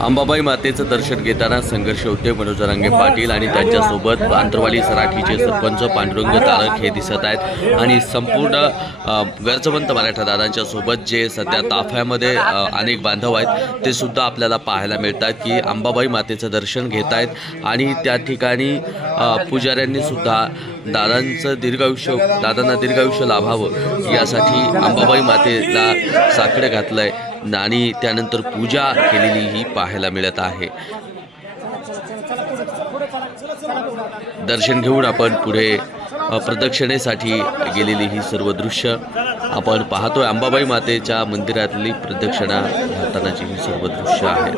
अंबाबाई मातेचं दर्शन घेताना संघर्ष होते मनोज जरांगे पाटील आणि त्यांच्यासोबत आंतरवाली सराठीचे सरपंच पांडुरंग तारक हे दिसत आहेत आणि संपूर्ण गरजवंत मराठा दादांच्या सोबत जे सध्या ताफ्यामध्ये अनेक बांधव आहेत ते सुद्धा आपल्याला पाहायला मिळतात की अंबाबाई मातेचं दर्शन घेत आहेत आणि त्या ठिकाणी पुजाऱ्यांनी सुद्धा दादांना दीर्घायुष्य लाभावं यासाठी अंबाबाई मातेला साकडं घातलंय आणि त्यानंतर पूजा केलेली ही पाहायला मिळत आहे। दर्शन घेऊन आपण पुढे प्रदक्षिणेसाठी गेलेली ही सर्व दृश्य आपण पाहतोय। अंबाबाई मातेच्या मंदिरातली प्रदक्षिणा घालतानाची ही सर्व दृश्य आहे।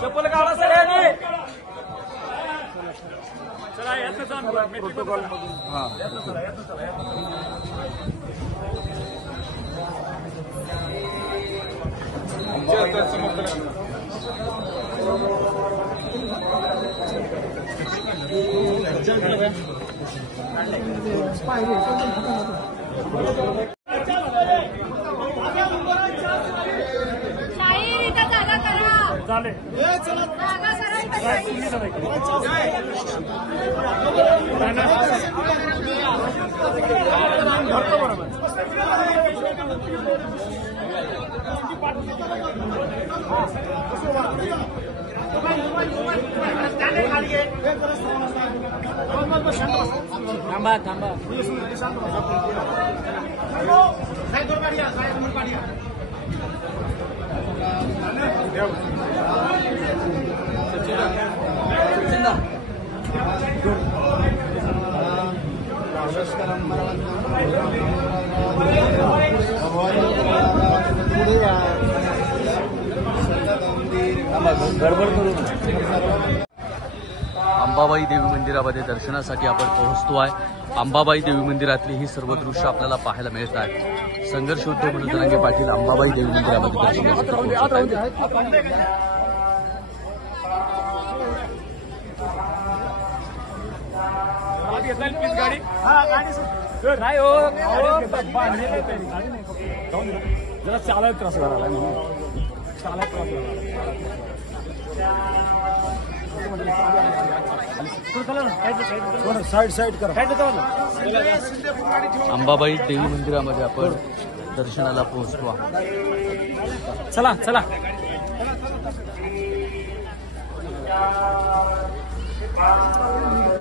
चप्पल काढा सगळ्यांनी चला याचं जाण प्रोटोकॉल हां चालेल थांबा थांबा अंबाबाई देवी मंदिरामध्ये दर्शनासाठी आपण पोहोचतो आहे। अंबाबाई देवी मंदिरातली ही सर्व दृश्य आपल्याला पाहायला मिळत आहेत। संघर्ष होते मनोज जरांगे पाटील अंबाबाई देवी मंदिरामध्ये दर्शनासाठी पोहोचत आहेत। जरा चालत त्रास झाला चालत त्रास साइड साइड करा। अंबाबाई देवी मंदिरामध्ये आपण दर्शनाला पोहोचतो आहोत। चला चला